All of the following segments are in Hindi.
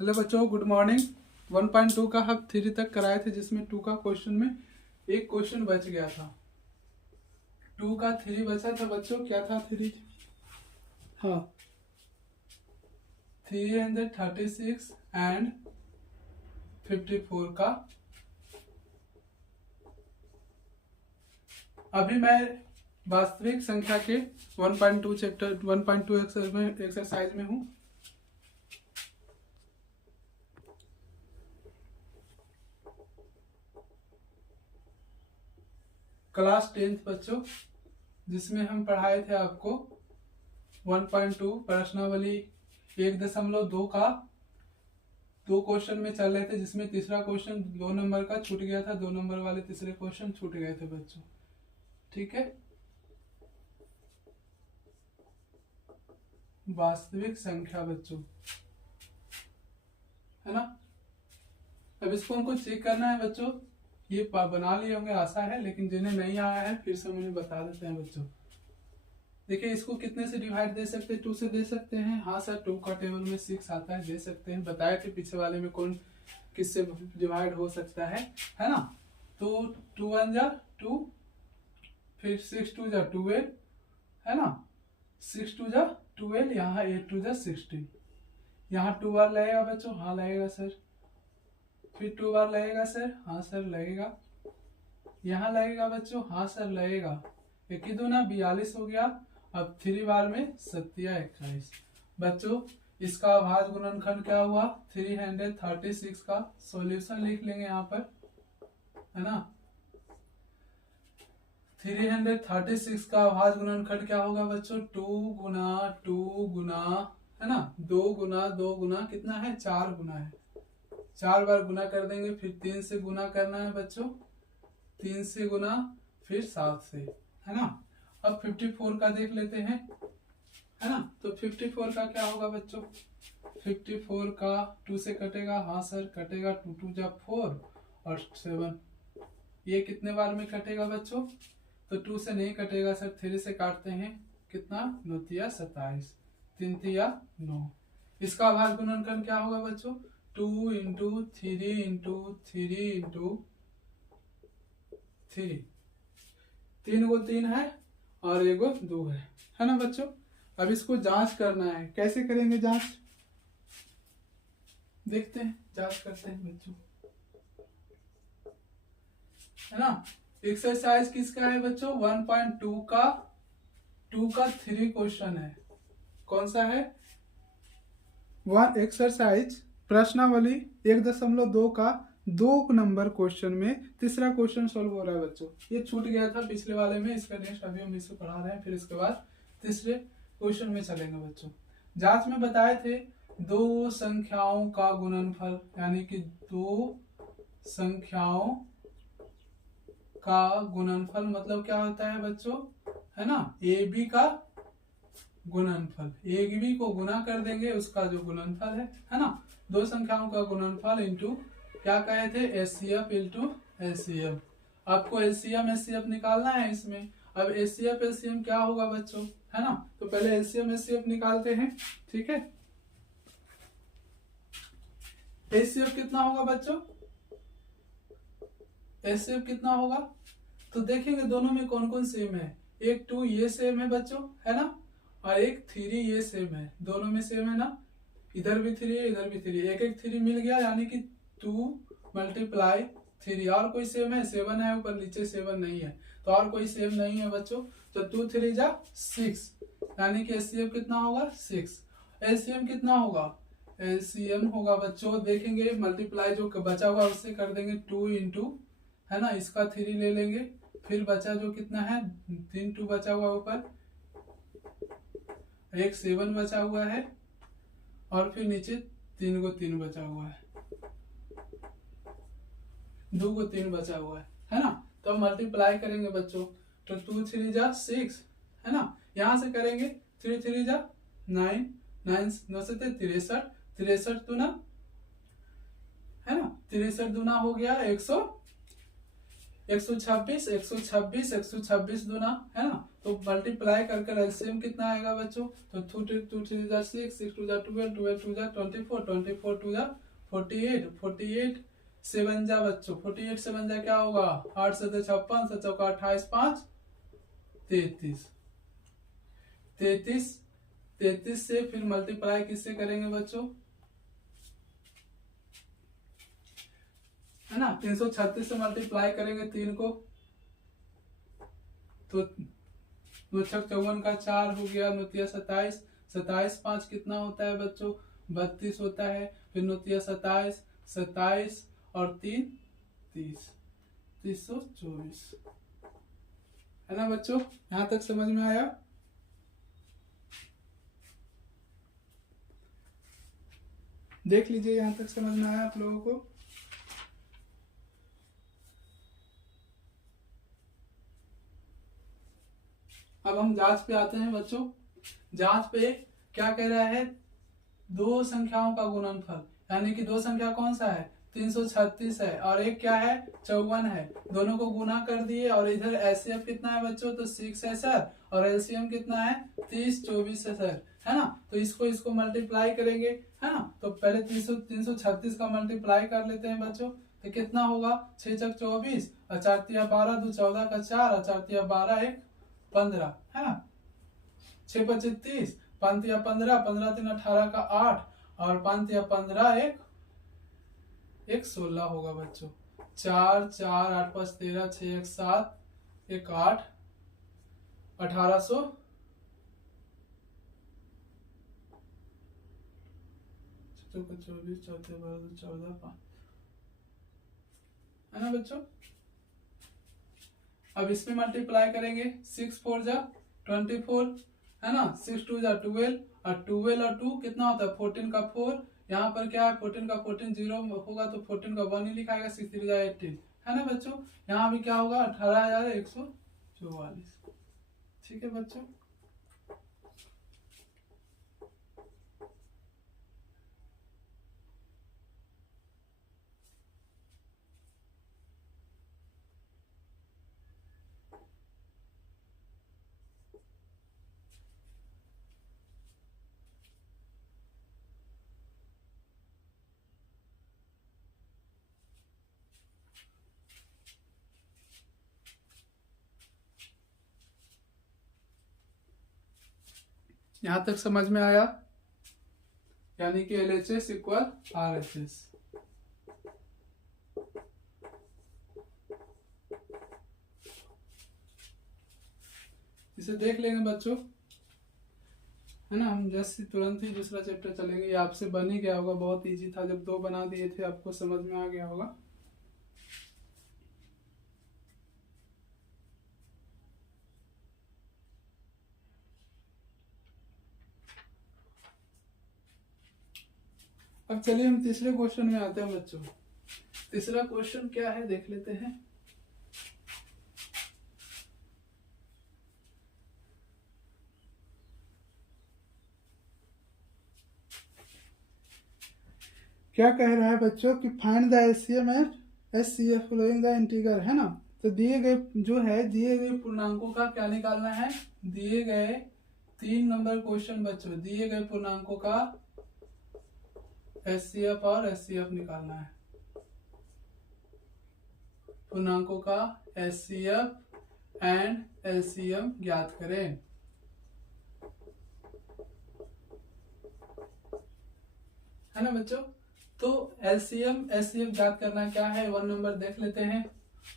हेलो बच्चों, गुड मॉर्निंग। 1.2 का हम 3 तक कराए थे, जिसमें 2 का क्वेश्चन में एक क्वेश्चन बच गया था। 2 का 3 बचा था बच्चों। क्या था 3? हाँ, 336 एंड 54 का। अभी मैं वास्तविक संख्या के 1.2 चैप्टर 1.2 एक्सरसाइज में हूँ। क्लास 10th बच्चों, जिसमें हम पढ़ाए थे आपको 1.2 प्रश्नावली 1.2 का 2 क्वेश्चन में चल रहे थे, जिसमें तीसरा क्वेश्चन 2 नंबर का छूट गया था। 2 नंबर वाले तीसरे क्वेश्चन छूट गए थे बच्चों। ठीक है, वास्तविक संख्या बच्चों, है ना। अब इसको हमको चेक करना है बच्चों। ये बना लिए होंगे, आशा है, लेकिन जिन्हें नहीं आया है फिर से मुझे बता देते हैं बच्चों। देखिए, इसको कितने से डिवाइड दे सकते हैं? 2 से दे सकते हैं। हाँ सर, 2 का टेबल में 6 आता है, दे सकते हैं। बताए थे पीछे वाले में कौन किससे डिवाइड हो सकता है ना। तो 2 1 जा 2, फिर 6 2 जा 12, है ना। 6 2 जा 12, यहाँ 8 2 जा 16। यहाँ 2 बार लगेगा बच्चों। हाँ लगेगा सर। फिर 2 बार लगेगा सर। हाँ सर लगेगा। यहाँ लगेगा बच्चों। हाँ सर लगेगा। 1 दूना 42 हो गया। अब 3 बार में 7 21 बच्चों। इसका अभाज्य गुणनखंड क्या हुआ? 336 का सॉल्यूशन लिख लेंगे यहाँ पर, है ना। 336 का अभाज्य गुणनखंड क्या होगा बच्चों? 2 गुना 2 गुना, है ना, 2 गुना 2 गुना कितना है? 4 गुना है। 4 बार गुना कर देंगे, फिर 3 से गुना करना है बच्चों। 3 से गुना, फिर 7 से, है ना। अब 54 का देख लेते हैं, है ना। तो 54 का क्या होगा बच्चों? 54 का 2 से कटेगा। हाँ सर कटेगा। 2 2 जा 4 और 7। ये कितने बार में कटेगा बच्चों? तो 2 से नहीं कटेगा सर, 3 से काटते हैं। कितना? 9 तिया 27, 3 तिया 9। इसका अभाज्य गुणनखंड क्या होगा बच्चों? 2 इंटू 3 इंटू 3 इंटू 3। 3 को 3 है और 1 को 2 है ना बच्चों। अब इसको जांच करना है। कैसे करेंगे जांच? देखते हैं, जांच करते हैं बच्चों, है ना। एक्सरसाइज किसका है बच्चों? 1.2 का 3 क्वेश्चन है। कौन सा है? एक्सरसाइज प्रश्नावली 1.2 का 2 नंबर क्वेश्चन में तीसरा क्वेश्चन सॉल्व हो रहा है बच्चों। ये छूट गया था पिछले वाले में, इसका नेक्स्ट अभी हम इसको पढ़ा रहे हैं। फिर इसके बाद तीसरे क्वेश्चन में चलेंगे बच्चों। जांच में बताए थे 2 संख्याओं का गुणनफल, यानी कि 2 संख्याओं का गुणनफल मतलब क्या होता है बच्चों, है ना। ए बी का गुणनफल, ए बी को गुना कर देंगे, उसका जो गुणनफल है ना। 2 संख्याओं का गुणनफल इंटू क्या कहे थे? HCF into LCM. आपको एलसीएम एचसीएफ निकालना है इसमें। अब एचसीएफ एलसीएम क्या होगा बच्चों, है ना। तो पहले एलसीएम एचसीएफ निकालते हैं। ठीक है, एचसीएफ कितना होगा बच्चों? एचसीएफ कितना होगा? तो देखेंगे दोनों में कौन कौन सेम है। एक 2 ये सेम है बच्चों, है ना, और एक 3 ये सेम है। दोनों में सेम है ना। इधर भी 3 है, इधर भी 3 है। एक एक 3 मिल गया, यानी कि 2 मल्टीप्लाई 3। और कोई सेम है? 7 है ऊपर, नीचे 7 नहीं है। तो और कोई सेम नहीं है बच्चों। तो 2 3 जा 6, यानी कि एचसीएफ कितना होगा? 6। एलसीएम कितना होगा? एलसीएम होगा बच्चों, देखेंगे मल्टीप्लाई जो बचा हुआ उससे कर देंगे 2 इंटू, है ना, इसका 3 ले लेंगे। फिर बचा जो कितना है? 3 2 बचा हुआ ऊपर, एक 7 बचा हुआ है, और फिर नीचे 3 को 3 बचा हुआ है, 2 को 3 बचा हुआ है ना। तो अब मल्टीप्लाई करेंगे बच्चों। तो 2 3 जा 6, है ना। यहां से करेंगे 3 3 जा 9, 9 9 से 63, 63 दूना, है ना, 63 दूना हो गया 100, 126 126 126 दूना है ना, तो मल्टीप्लाई करके एलसीएम कितना आएगा बच्चों, तो 2 3 जा 6 6 2 जा 12 12 2 जा 24 24 2 जा 48 48 7 जा बच्चों 48 7 जा क्या होगा 8 7 56 7 चौका 28 5 33 33 33 से फिर मल्टीप्लाई किससे करेंगे बच्चों, है ना, 336 से मल्टीप्लाई करेंगे 3 को, तो 2 छक 54 का 4 हो गया, 9 27 27 5 कितना होता है बच्चों 32 होता है, फिर 9 27 27 और 3 30 324, है ना बच्चों, यहां तक समझ में आया। देख लीजिए यहां तक समझ में आया आप लोगों को। अब हम जांच पे आते हैं बच्चों। जांच पे क्या कह रहा है, दो संख्याओं का गुणनफल, यानी कि दो संख्या कौन सा है 336 है और एक क्या है 54 है, दोनों को गुना कर दिए और इधर एचसीएफ कितना है बच्चों, तो 6 है सर, और एलसीएम कितना है 30 24 है सर, है ना, तो इसको मल्टीप्लाई करेंगे, है ना, तो पहले 336 का मल्टीप्लाई कर लेते हैं बच्चों, तो कितना होगा 6 छक 24 और 4 तिया 12 2 14 का 4 और 4 तिया 12 1 15, है ना, 6 25 30 5 तिया 15 15 3 18 का 8 और 5 तिया 15 एक 16 होगा बच्चों, 4 4 8 5 13 6 1 7 1 8 1800 24 14 12 14 5, है ना बच्चों। अब इसमें मल्टीप्लाई करेंगे 6 4 जा 24, है ना, 6 2 जा 12 और 12 और 2 कितना होता है 14 का 4, यहाँ पर क्या है 14 का 14 जीरो होगा तो 14 का 1 ही लिखाएगा, 6 3 जा 18, है ना बच्चों, यहाँ भी क्या होगा 18,144, ठीक है बच्चों। यहां तक समझ में आया, यानी कि LHS इक्वल RHS। इसे देख लेंगे बच्चों, है ना, हम जैसे तुरंत ही दूसरा चैप्टर चलेंगे, ये आपसे बन ही गया होगा, बहुत इजी था, जब 2 बना दिए थे आपको समझ में आ गया होगा। अब चलिए हम तीसरे क्वेश्चन में आते हैं बच्चों। तीसरा क्वेश्चन क्या है देख लेते हैं। क्या कह रहा है बच्चों कि find the LCM and HCF following the integral, है ना, तो दिए गए जो है दिए गए पूर्णांकों का क्या निकालना है, दिए गए 3 नंबर क्वेश्चन बच्चों, दिए गए पूर्णांकों का एचसीएफ और एचसीएफ निकालना है, पूर्णांकों का एचसीएफ एंड एलसीएम ज्ञात करें, है ना बच्चों। तो एलसीएम एचसीएफ ज्ञात करना क्या है, 1 नंबर देख लेते हैं।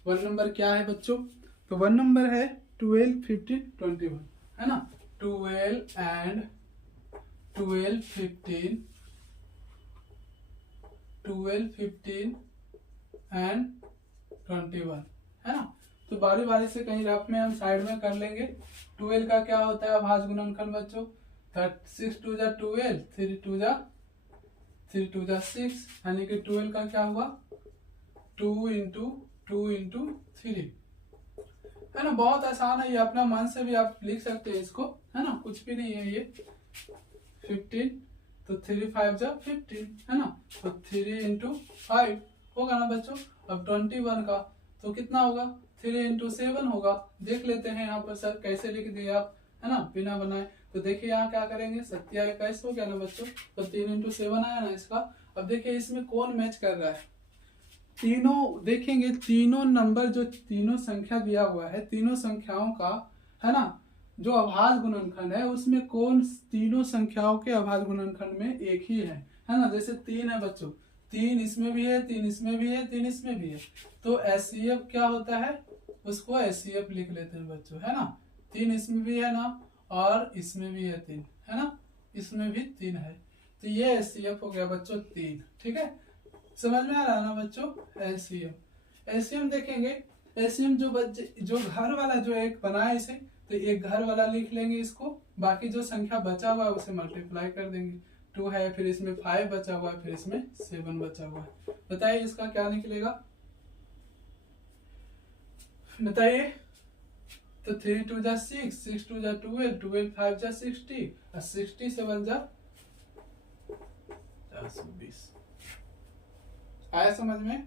1 नंबर क्या है बच्चों, तो 1 नंबर है 12 15 21, है ना, 12 एंड 12 15 12 15 एंड 21, है ना, तो बारी बारी से कहीं रफ में हम साइड में कर लेंगे। 12 का क्या होता है भाज्य गुणनफल बच्चों, 6 2 जा 12 3 2 जा 6, यानी कि 12 का क्या हुआ 2 इंटू 3, है ना, बहुत आसान है ये, अपना मन से भी आप लिख सकते हैं इसको, है ना, कुछ भी नहीं है ये। 15 तो 3 5 जा 15, है ना, तो 3 इंटू 5 होगा ना बच्चों। अब 21 का तो कितना होगा 3 इंटू 7 होगा। देख लेते हैं यहाँ पर सर कैसे लिख दिए आप, है ना, बिना बनाए। तो देखिए यहाँ क्या करेंगे, 27 हो गया ना बच्चों, तो 3 इंटू 7 आया ना इसका। अब देखिए इसमें कौन मैच कर रहा है, तीनों देखेंगे, तीनों नंबर जो तीनों संख्या दिया हुआ है, तीनों संख्याओं का, है ना, जो अभाज्य गुणनखंड है उसमें कौन तीनों संख्याओं के अभाज्य गुणनखंड में एक ही है ना। जैसे 3 है बच्चों, 3 इसमें भी है, 3 इसमें भी है, 3 इसमें भी है, तो एचसीएफ क्या होता है, उसको एचसीएफ लिख लेते हैं बच्चों, है ना। 3 इसमें भी है ना, और इसमें भी है 3, है ना, इसमें भी 3 है, तो ये एचसीएफ हो गया बच्चों 3। ठीक है, समझ में आ रहा है ना बच्चों। एलसीएम, एलसीएम देखेंगे, एलसीएम जो घर वाला जो एक बनाए इसे, तो एक घर वाला लिख लेंगे इसको, बाकी जो संख्या बचा हुआ है उसे मल्टीप्लाई कर देंगे। 2 है, फिर इसमें 5 बचा हुआ है, फिर इसमें 7 बचा हुआ है। बताइए इसका क्या निकलेगा, बताइए। तो 3 2 जा 6, 6 2 जा 12, 12 5 जा 60, और 60 7 जा 420। आया समझ में।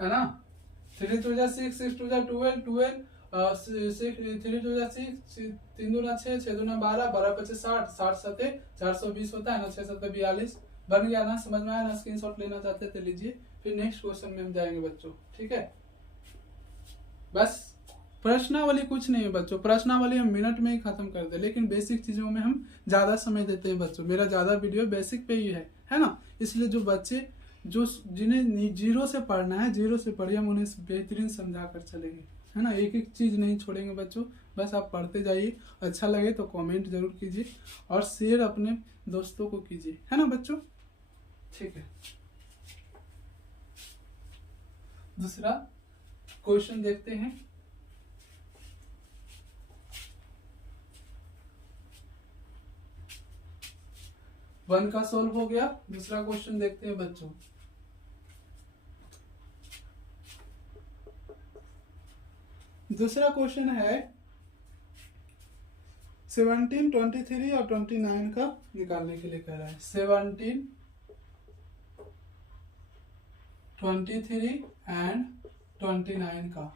है ना, 3 2 जा 6, 6 2 जा 12, 12 3 2 जा 6, 3 दूना 6, 6 दूना 12, 12 25 60, 60 7 420 होता है ना, 6 7 42 बन गया ना। समझ में आया ना, स्क्रीनशॉट लेना चाहते थे लीजिए, फिर नेक्स्ट क्वेश्चन में हम जाएंगे बच्चों। ठीक है, बस प्रश्नावली कुछ नहीं है बच्चों, प्रश्नावली हम मिनट में ही खत्म कर दे, लेकिन बेसिक चीजों में हम ज्यादा समय देते हैं बच्चों। मेरा ज्यादा वीडियो बेसिक पे ही है ना, इसलिए जो बच्चे जो जिन्हें जीरो से पढ़ना है, जीरो से पढ़िए, हम उन्हें बेहतरीन समझा कर चलेंगे, है ना। एक एक चीज नहीं छोड़ेंगे बच्चों, बस आप पढ़ते जाइए। अच्छा लगे तो कमेंट जरूर कीजिए और शेयर अपने दोस्तों को कीजिए, है ना बच्चों। ठीक है, दूसरा क्वेश्चन देखते हैं। वन का सोल्व हो गया, दूसरा क्वेश्चन देखते हैं बच्चों। दूसरा क्वेश्चन है 17, 23 और 29 का निकालने के लिए कह रहा है। 17, 23 एंड 29 का।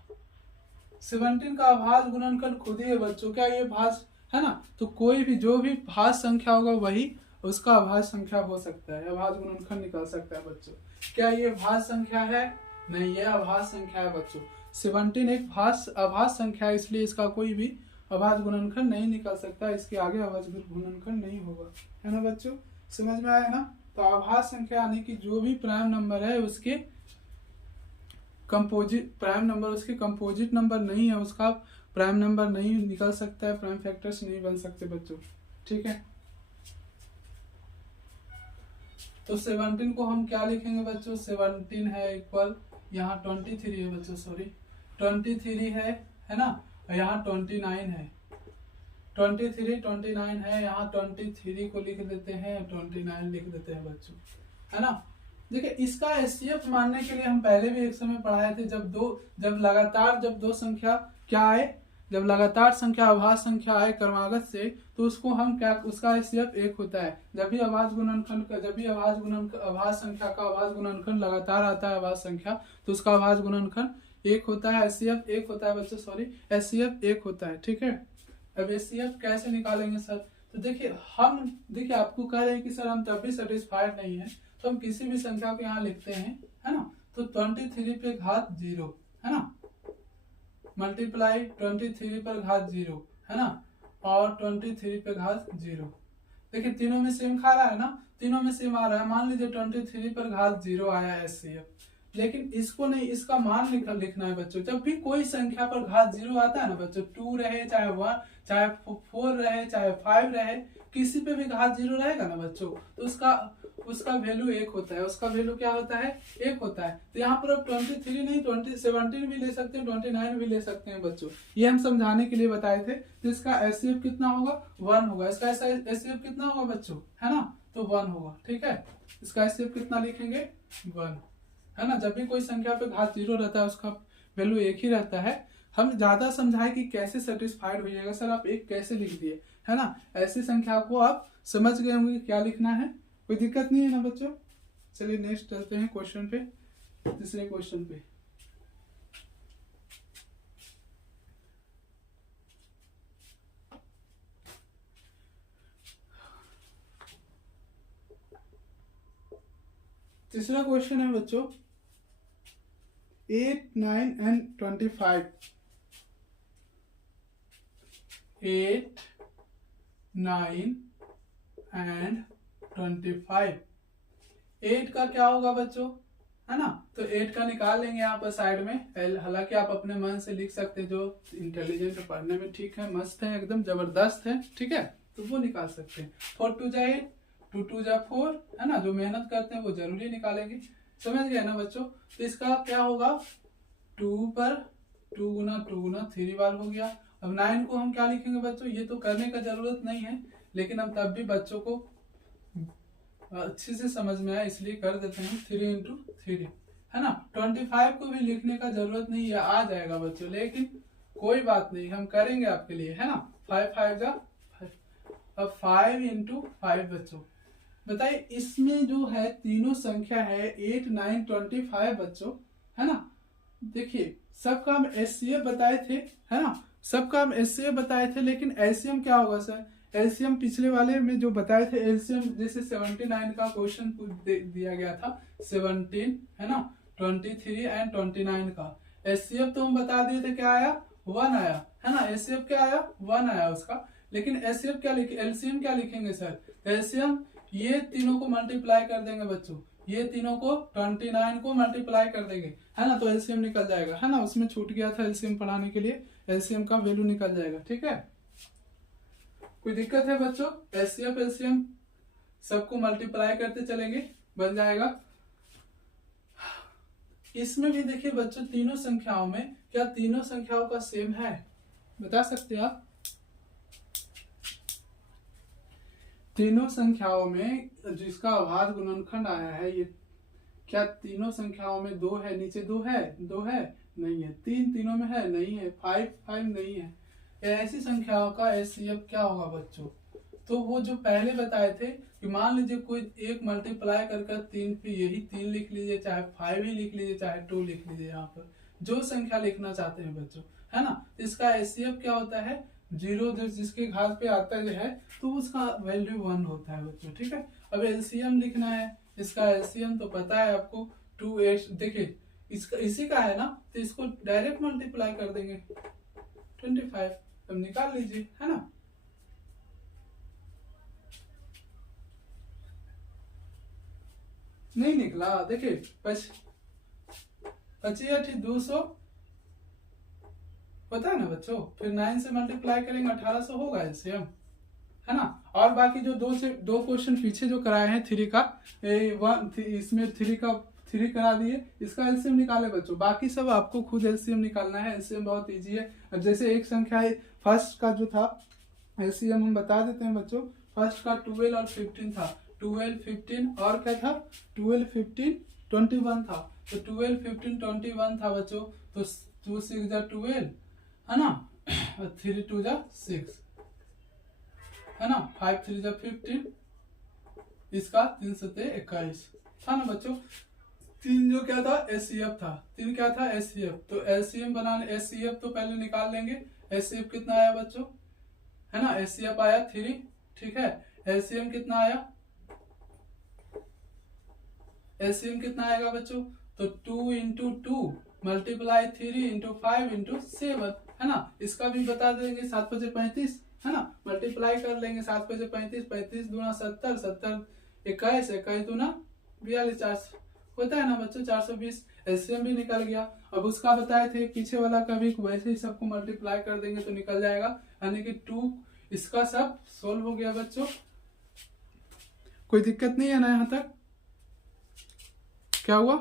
17 का अभाज्य गुणनखंड खुद ही है बच्चों, क्या ये भाज्य है ना, तो कोई भी जो भी भाज्य संख्या होगा वही उसका अभाज्य संख्या हो सकता है, अभाज्य गुणनखंड निकाल सकता है बच्चों। क्या ये भाज्य संख्या है, नहीं, ये अभाज्य संख्या है बच्चों। 17 एक अभाज्य संख्या है, इसलिए इसका कोई भी अभाज्य गुणनखंड नहीं निकल सकता, इसके आगे अभाज्य गुणनखंड नहीं होगा, है ना बच्चों। समझ में आया ना। तो अभाज्य संख्या यानी कि जो भी प्राइम नंबर है उसके कंपोजिट, प्राइम नंबर उसके कंपोजिट नंबर नहीं है, उसका प्राइम नंबर नहीं निकल सकता है, प्राइम फैक्टर्स नहीं बन सकते बच्चों। ठीक है, तो 17 को हम क्या लिखेंगे बच्चों, 17 है इक्वल, यहाँ 23 है बच्चों, सॉरी 23 है ना, यहाँ 29 है, 23 29 है, यहाँ 23 को लिख देते हैं, 29 लिख देते हैं बच्चों, है ना। देखिए इसका एचसीएफ मानने के लिए हम पहले भी एक समय पढ़ाए थे, जब लगातार दो संख्या क्या आए, जब लगातार संख्या अभाज्य संख्या आए क्रमागत से, तो उसको हम क्या, उसका एचसीएफ 1 होता है। जब भी अभाज्य गुणनखंड का, जब भी अभाज्य संख्या का अभाज्य गुणनखंड लगातार आता है अभाज्य संख्या, तो उसका अभाज्य गुणनखंड 1 होता है, एचसीएफ 1 होता है बच्चों, सॉरी एचसीएफ 1 होता है। ठीक है, अब एचसीएफ कैसे निकालेंगे सर, तो देखिए आपको कह रहे हैं कि सर हम तब भी सेटिस्फाइड नहीं है, तो हम किसी भी संख्या को यहाँ लिखते हैं, है ना। तो 23 पे घात 0, है ना, मल्टीप्लाई 23 पर घात 0, है ना, और 23 पे घात 0। देखिए तीनों में सेम खा रहा है ना, तीनों में सेम आ रहा है। मान लीजिए 23 पर घात 0 आया एचसीएफ, लेकिन इसको नहीं, इसका मान लिखना है बच्चों। जब भी कोई संख्या पर घात 0 आता है ना बच्चों, 2 रहे चाहे 1 चाहे 4 रहे चाहे 5 रहे, किसी पे भी घात 0 रहेगा ना बच्चों, तो उसका वैल्यू 1 होता है, उसका वैल्यू क्या होता है, 1 होता है। तो यहाँ पर अब 23 नहीं 17 भी ले सकते हैं, 29 भी ले सकते हैं बच्चों, ये हम समझाने के लिए बताए थे। तो इसका एचसीएफ कितना होगा, 1 होगा। इसका एचसीएफ कितना होगा बच्चों, है ना, तो 1 होगा। ठीक है, इसका एचसीएफ कितना लिखेंगे, 1, है ना। जब भी कोई संख्या पे घात 0 रहता है उसका वैल्यू 1 ही रहता है। हम ज्यादा समझाए कि कैसे सेटिस्फाइड हो जाएगा सर, आप 1 कैसे लिख दिए, है ना। ऐसी संख्या को आप समझ गए होंगे क्या लिखना है, कोई दिक्कत नहीं है ना बच्चों? चलिए नेक्स्ट चलते हैं क्वेश्चन पे, तीसरे क्वेश्चन पे। तीसरा क्वेश्चन है बच्चों 8, 9 and 25। 8, 9 and 25। 8 का क्या होगा बच्चों, है ना? तो 8 का निकाल लेंगे यहाँ पर साइड में। हालांकि आप अपने मन से लिख सकते हैं, जो इंटेलिजेंट पढ़ने में ठीक है, मस्त है, एकदम जबरदस्त है, ठीक है, तो वो निकाल सकते हैं। 4 2 जा 8, 2 2 जा 4, है ना? जो मेहनत करते हैं वो जरूरी निकालेंगे। समझ गए ना बच्चों? तो इसका क्या होगा, 2 पर 2 गुना 2 गुना 3 बार हो गया। अब 9 को हम क्या लिखेंगे बच्चों? ये तो करने का जरूरत नहीं है, लेकिन हम तब भी बच्चों को अच्छे से समझ में आया इसलिए कर देते हैं 3 इंटू 3, है ना? 25 को भी लिखने का जरूरत नहीं है, आ जाएगा बच्चों, लेकिन कोई बात नहीं, हम करेंगे आपके लिए, है ना? 5 5 जा 5। अब 5 इंटू 5 बच्चों, बताइए इसमें जो है तीनों संख्या है 8, 9, 25 बच्चों, है ना? देखिए सबका हम एचसीएफ बताए थे, है ना? सबका हम एचसीएफ बताए थे, लेकिन एलसीएम क्या होगा सर? एलसीएम पिछले वाले में जो बताए थे, एलसीएम जैसे 79 का क्वेश्चन दिया गया था, 17, है ना, 23 एंड 29 का एचसीएफ तो हम बता दिए थे, क्या आया? 1 आया, है ना? एचसीएफ क्या आया? 1 आया उसका। लेकिन एचसीएफ क्या लिखे, एलसीएम क्या लिखेंगे सर? एलसीएम ये तीनों को मल्टीप्लाई कर देंगे बच्चों, ये तीनों को 29 को मल्टीप्लाई कर देंगे, है ना? तो एलसीएम निकल जाएगा, है ना? उसमें छूट गया था एलसीएम पढ़ाने के लिए, एलसीएम का वैल्यू निकल जाएगा, ठीक है? कोई दिक्कत है बच्चों? एचसीएफ एलसीएम सबको मल्टीप्लाई करते चलेंगे, बन जाएगा। इसमें भी देखिए बच्चों, तीनों संख्याओं में क्या तीनों संख्याओं का सेम है? बता सकते हैं आप? तीनों संख्याओं में जिसका अभाज्य गुणनखंड आया है, ये क्या तीनों संख्याओं में 2 है? नीचे 2 है? 2 है? नहीं है। 3 तीनों में है? नहीं है। 5 5 नहीं है। ऐसी संख्याओं का एचसीएफ क्या होगा बच्चों? तो वो जो पहले बताए थे कि मान लीजिए कोई एक मल्टीप्लाई कर 3 पे यही 3 लिख लीजिए, चाहे 5 ही लिख लीजिए, चाहे 2 लिख लीजिए, यहाँ पर जो संख्या लिखना चाहते हैं बच्चों, है ना? इसका एचसीएफ क्या होता है? 0 जिसके घात पे आता है तो उसका वैल्यू 1 होता है बच्चों, ठीक है? अब एलसीएम लिखना है, इसका एलसीएम तो पता है आपको 2 8, देखिए इसका इसी का है ना, तो इसको डायरेक्ट मल्टीप्लाई कर देंगे 25, अब निकाल लीजिए, है ना? नहीं निकला, देखिए 25 200 पता है ना बच्चों, फिर 9 से मल्टीप्लाई करेंगे 1800 होगा एलसीएम, है ना? और बाकी जो 2 क्वेश्चन पीछे जो कराए हैं 3 का, इसमें 3 का 3 करा दिए, इसका एलसीएम निकाले बच्चों, बाकी सब आपको खुद एलसीएम निकालना है। एलसीएम बहुत इजी है। अब जैसे एक संख्या है, फर्स्ट का जो था एलसीएम हम बता देते हैं बच्चों, फर्स्ट का 12 और 15 था, 12 15 और क्या था? 12 15 21 था, तो 12 15 21 था बच्चों, तो 2 6 जा 12, है ना? 3 2 जा 6, है ना? 5 3 जा 15, इसका 3 7 21 था ना बच्चों? 3 जो क्या था? एचसीएफ था। 3 क्या था? एचसीएफ। तो एलसीएम बनाने, एचसीएफ तो पहले निकाल लेंगे। एचसीएफ कितना आया बच्चों? है ना? एचसीएफ आया 3, ठीक है? एलसीएम कितना आया? एलसीएम कितना आएगा बच्चों? तो 2 इंटू 2 मल्टीप्लाई 3 इंटू 5 इंटू 7, है ना? इसका भी बता देंगे, 7 5 35, है ना? मल्टीप्लाई कर लेंगे, 7 5 35, 35 दूना 70, 70 21, 21 दूना 42, 400 होता है ना बच्चों, 420। एलसीएम भी निकल गया। अब उसका बताए थे पीछे वाला का भी वैसे ही सबको मल्टीप्लाई कर देंगे तो निकल जाएगा, यानी कि 2, इसका सब सोल्व हो गया बच्चों। कोई दिक्कत नहीं है ना यहाँ तक? क्या हुआ?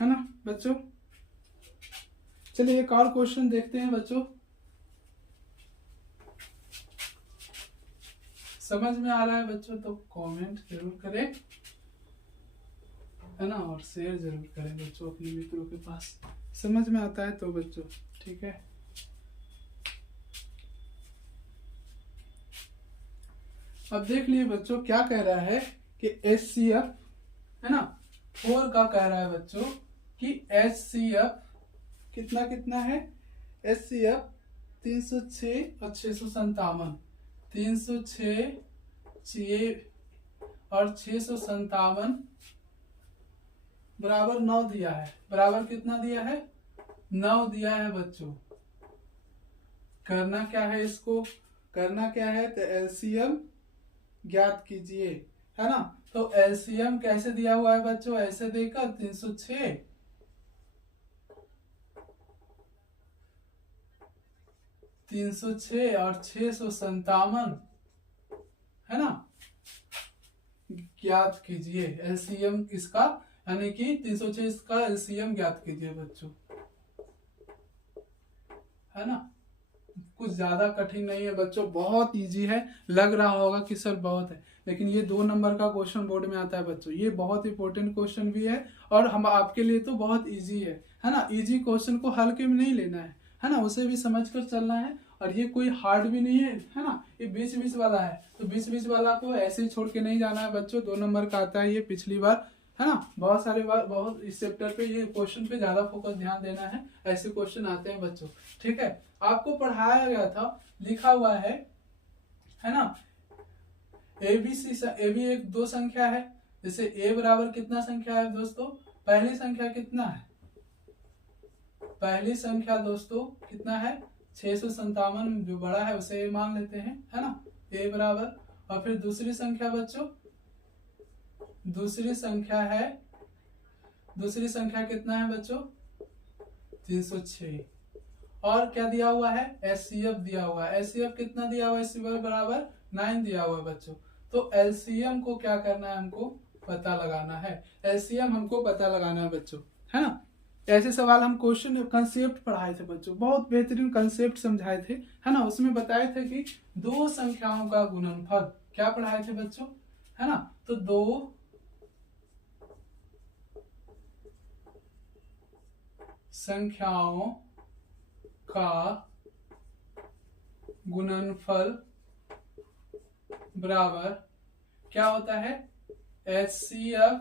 है ना बच्चों? चलिए एक और क्वेश्चन देखते हैं बच्चों, समझ में आ रहा है बच्चों तो कमेंट जरूर करें, है ना? और शेयर जरूर करें बच्चों अपने मित्रों के पास, समझ में आता है तो बच्चों, ठीक है? अब देख लिए बच्चों क्या कह रहा है कि HCF है ना 4 का कह रहा है बच्चों कि HCF कितना कितना है। HCF 306 और 657, 306 और 657 बराबर 9 दिया है। बराबर कितना दिया है? 9 दिया है बच्चों। करना क्या है, इसको करना क्या है, तो एलसीएम ज्ञात कीजिए, है ना। तो एलसीएम कैसे दिया हुआ है बच्चों, ऐसे देकर 306 और 657 है ना, ज्ञात कीजिए एलसीएम इसका, यानी कि 306 इसका एलसीएम ज्ञात कीजिए बच्चों, है ना। कुछ ज्यादा कठिन नहीं है बच्चों, बहुत इजी है। लग रहा होगा कि सर बहुत है, लेकिन ये 2 नंबर का क्वेश्चन बोर्ड में आता है बच्चों। ये बहुत इंपॉर्टेंट क्वेश्चन भी है और हम आपके लिए तो बहुत इजी है ना। इजी क्वेश्चन को हल्के में नहीं लेना है ना, उसे भी समझ कर चलना है। और ये कोई हार्ड भी नहीं है ना। ये 20-20 वाला है, तो 20-20 वाला को ऐसे ही छोड़ के नहीं जाना है बच्चों। 2 नंबर का आता है ये पिछली बार, है ना। बहुत सारे बार बहुत इस चैप्टर पे ये क्वेश्चन पे ज्यादा फोकस ध्यान देना है, ऐसे क्वेश्चन आते हैं बच्चों। ठीक है, आपको पढ़ाया गया था, लिखा हुआ है ना। ए बी एक 2 संख्या है। जैसे ए बराबर कितना संख्या है दोस्तों, पहली संख्या कितना है, पहली संख्या दोस्तों कितना है 657, जो बड़ा है उसे ए मान लेते हैं, है ना। ए बराबर, और फिर दूसरी संख्या बच्चों, दूसरी संख्या कितना है बच्चों 306। और क्या दिया हुआ है, एचसीएफ दिया हुआ है। एचसीएफ कितना दिया हुआ है, एचसीएफ बराबर 9 दिया हुआ है बच्चों। तो एलसीएम को क्या करना है, हमको पता लगाना है। एलसीएम हमको पता लगाना है बच्चों, है ना। ऐसे सवाल हम क्वेश्चन कंसेप्ट पढ़ाए थे बच्चों, बहुत बेहतरीन कंसेप्ट समझाए थे, है ना। उसमें बताए थे कि 2 संख्याओं का गुणनफल, क्या पढ़ाए थे बच्चों, है ना। तो 2 संख्याओं का गुणनफल बराबर क्या होता है, HCF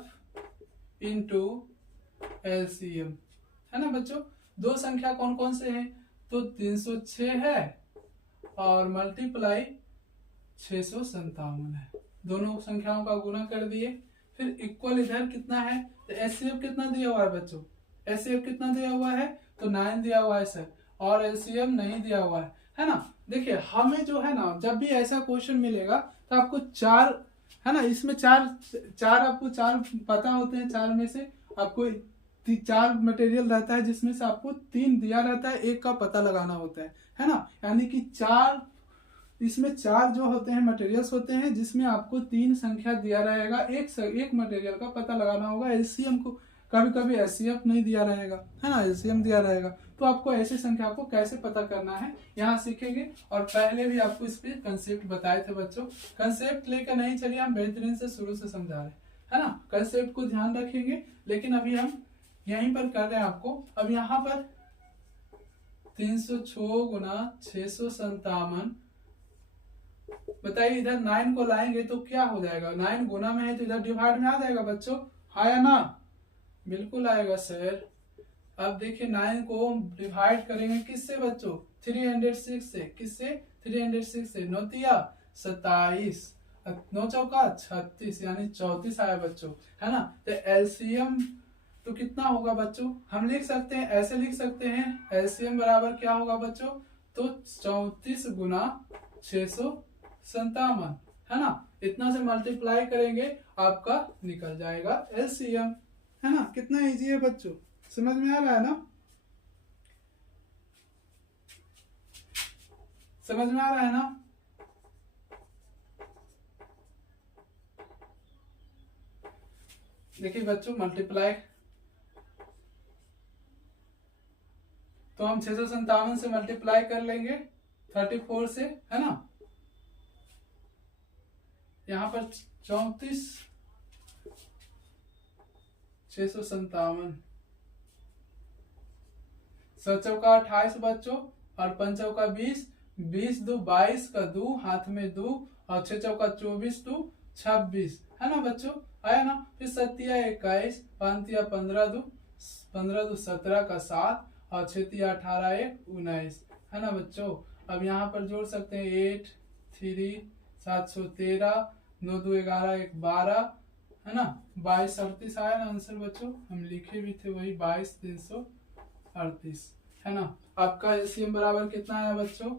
इंटू LCM, है ना बच्चों। 2 संख्या कौन कौन से हैं, तो 306 है और मल्टीप्लाई 657 है। दोनों संख्याओं का गुणा कर दिए, फिर इक्वल इधर कितना है, तो HCF कितना दिया हुआ है बच्चों, HCF कितना दिया हुआ है, तो 9 दिया हुआ है सर, और LCM नहीं दिया हुआ है ना। देखिए हमें जो है ना, जब भी ऐसा क्वेश्चन मिलेगा तो आपको 4, है ना, इसमें चार आपको 4 पता होते हैं। 4 में से आपको 4 मटेरियल रहता है, जिसमें से आपको 3 दिया रहता है, 1 का पता लगाना होता है ना। यानी कि 4, इसमें 4 जो होते हैं मटेरियल्स होते हैं, जिसमें आपको 3 संख्या दिया रहेगा, एक मटेरियल का पता लगाना होगा। एलसीएम को कभी कभी एचसीएफ नहीं दिया रहेगा, है ना, एलसीएम दिया रहेगा। तो आपको ऐसी संख्या को कैसे पता करना है यहाँ सीखेंगे। और पहले भी आपको इस पे कंसेप्ट बताए थे बच्चों। कंसेप्ट लेकर नहीं चलिए, हम बेहतरीन से शुरू से समझा रहे हैं, है ना। कंसेप्ट को ध्यान रखेंगे, लेकिन अभी हम यहीं पर कर रहे हैं आपको। अब यहाँ पर 306 गुना 657, बताइए इधर 9 को लाएंगे तो क्या हो जाएगा, 9 गुना में है तो इधर डिवाइड में आ जाएगा बच्चों, हाँ या ना, बिल्कुल आएगा सर। अब देखिए 9 को डिवाइड करेंगे किससे बच्चों, 306 से। किससे, 306 से। 9 तिया 27, 9 चौका 36, यानी 34 आया बच्चों, है ना। तो एलसीएम तो कितना होगा बच्चों, हम लिख सकते हैं, ऐसे लिख सकते हैं, एलसीएम बराबर क्या होगा बच्चों, तो 34 गुना 657, है ना। इतना से मल्टीप्लाई करेंगे, आपका निकल जाएगा एलसीएम, है ना। कितना इजी है बच्चों, समझ में आ रहा है ना, समझ में आ रहा है ना। देखिए बच्चों मल्टीप्लाई, तो हम 657 से मल्टीप्लाई कर लेंगे 34 से, है ना। यहाँ पर 34 657, 7 चौका 28 बच्चों, और 5 चौका 20, 20 2 22 का 2, हाथ में 2, और 6 चौका 24 2 26, है ना बच्चों, आया ना। फिर 7 या 21, 5 या 15 2 17 का 7 और 6 या 18 1 19, है ना बच्चों। अब यहाँ पर जोड़ सकते हैं 8 3 713, 9 2 11 1 12, है ना। 22 38 आया ना आंसर बच्चों, हम लिखे भी थे वही 22 338, है ना। आपका एलसीएम बराबर कितना आया बच्चों,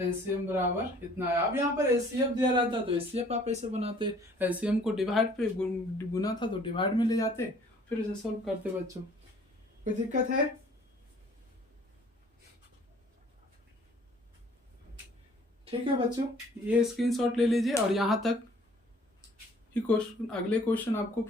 एलसीएम बराबर इतना आया। अब यहाँ पर एचसीएफ दिया रहता तो एचसीएफ आप ऐसे बनाते, एलसीएम को डिवाइड पे गुना था तो डिवाइड में ले जाते, फिर उसे सोल्व करते बच्चों। कोई दिक्कत है? ठीक है बच्चों, ये स्क्रीनशॉट ले लीजिए और यहाँ तक ही क्वेश्चन, अगले क्वेश्चन आपको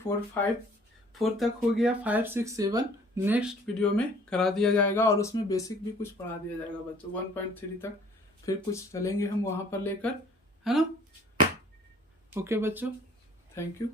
4 तक हो गया, 5 6 7 नेक्स्ट वीडियो में करा दिया जाएगा और उसमें बेसिक भी कुछ पढ़ा दिया जाएगा बच्चों। 1.3 तक फिर कुछ चलेंगे हम वहां पर लेकर, है ना। ओके बच्चों, थैंक यू।